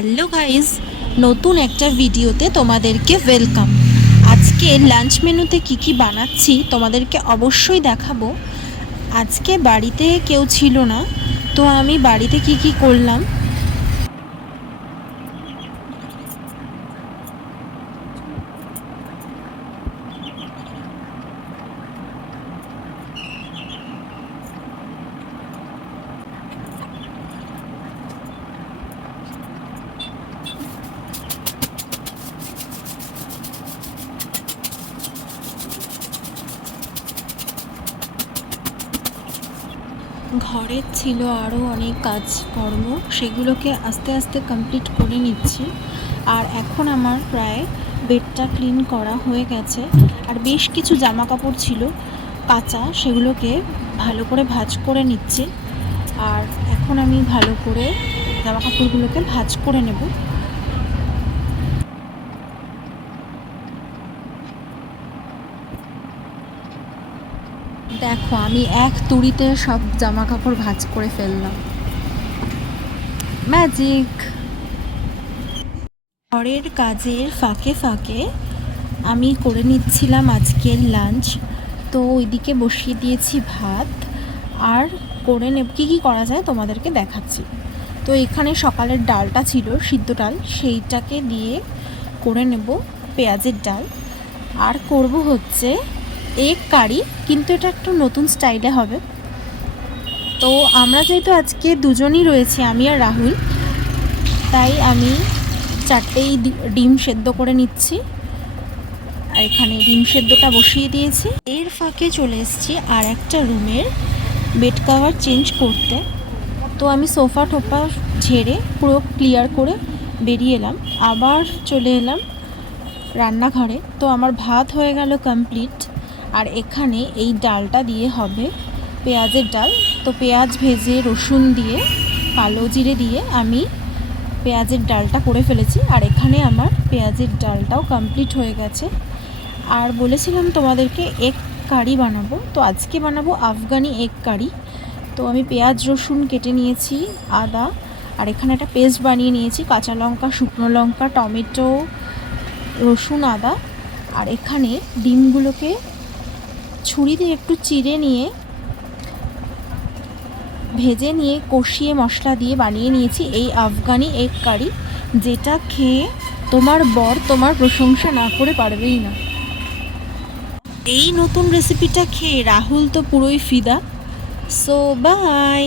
Hello guys, নতুন একটা ভিডিওতে তোমাদেরকে ওয়েলকাম। আজকে লাঞ্চ মেনুতে কি বানাচ্ছি তোমাদেরকে অবশ্যই দেখাবো। আজকে বাড়িতে কেউ ছিল না, তো আমি বাড়িতে কি করলাম ঘরের ছিল আরও অনেক কাজকর্ম, সেগুলোকে আস্তে আস্তে কমপ্লিট করে নিচ্ছি। আর এখন আমার প্রায় বেডটা ক্লিন করা হয়ে গেছে। আর বেশ কিছু জামা কাপড় ছিল কাঁচা, সেগুলোকে ভালো করে ভাঁজ করে নিচ্ছি। আর এখন আমি ভালো করে জামা কাপড়গুলোকে ভাঁজ করে নেব। দেখো, আমি এক তুড়িতে সব জামা কাপড় ভাঁজ করে ফেললাম। ম্যাজিক। ঘরের কাজের ফাঁকে ফাঁকে আমি করে নিচ্ছিলাম আজকের লাঞ্চ। তো ওইদিকে বসিয়ে দিয়েছি ভাত, আর করে নেব কী করা যায় তোমাদেরকে দেখাচ্ছি। তো এখানে সকালের ডালটা ছিল, সিদ্ধ ডাল, সেইটাকে দিয়ে করে নেব পেঁয়াজের ডাল। আর করব হচ্ছে এগ কারি, কিন্তু এটা একটু নতুন স্টাইলে হবে। তো আমরা যেহেতু আজকে দুজনই রয়েছি, আমি আর রাহুল, তাই আমি 4টেই ডিম সেদ্ধ করে নিচ্ছি। আর এখানে ডিম সেদ্ধটা বসিয়ে দিয়েছি। এর ফাঁকে চলে এসেছি আর একটা রুমের বেড কভার চেঞ্জ করতে। তো আমি সোফা টোফা ঝেড়ে পুরো ক্লিয়ার করে বেরিয়ে এলাম, আবার চলে এলাম রান্নাঘরে। তো আমার ভাত হয়ে গেল কমপ্লিট। আর এখানে এই ডালটা দিয়ে হবে পেঁয়াজের ডাল। তো পেঁয়াজ ভেজে রসুন দিয়ে কালো জিরে দিয়ে আমি পেঁয়াজের ডালটা করে ফেলেছি। আর এখানে আমার পেঁয়াজের ডালটাও কমপ্লিট হয়ে গেছে। আর বলেছিলাম তোমাদেরকে এগ কারি বানাবো, তো আজকে বানাবো আফগানি এগ কারি। তো আমি পেঁয়াজ রসুন কেটে নিয়েছি, আদা, আর এখানে একটা পেস্ট বানিয়ে নিয়েছি, কাঁচা লঙ্কা, শুকনো লঙ্কা, টমেটো, রসুন, আদা। আর এখানে ডিমগুলোকে ছুরি দিয়ে একটু চিড়ে নিয়ে ভেজে নিয়ে কষিয়ে মশলা দিয়ে বানিয়ে নিয়েছি এই আফগানি এগ কারি, যেটা খেয়ে তোমার বর তোমার প্রশংসা না করে পারবেই না। এই নতুন রেসিপিটা খেয়ে রাহুল তো পুরোই ফিদা। So by.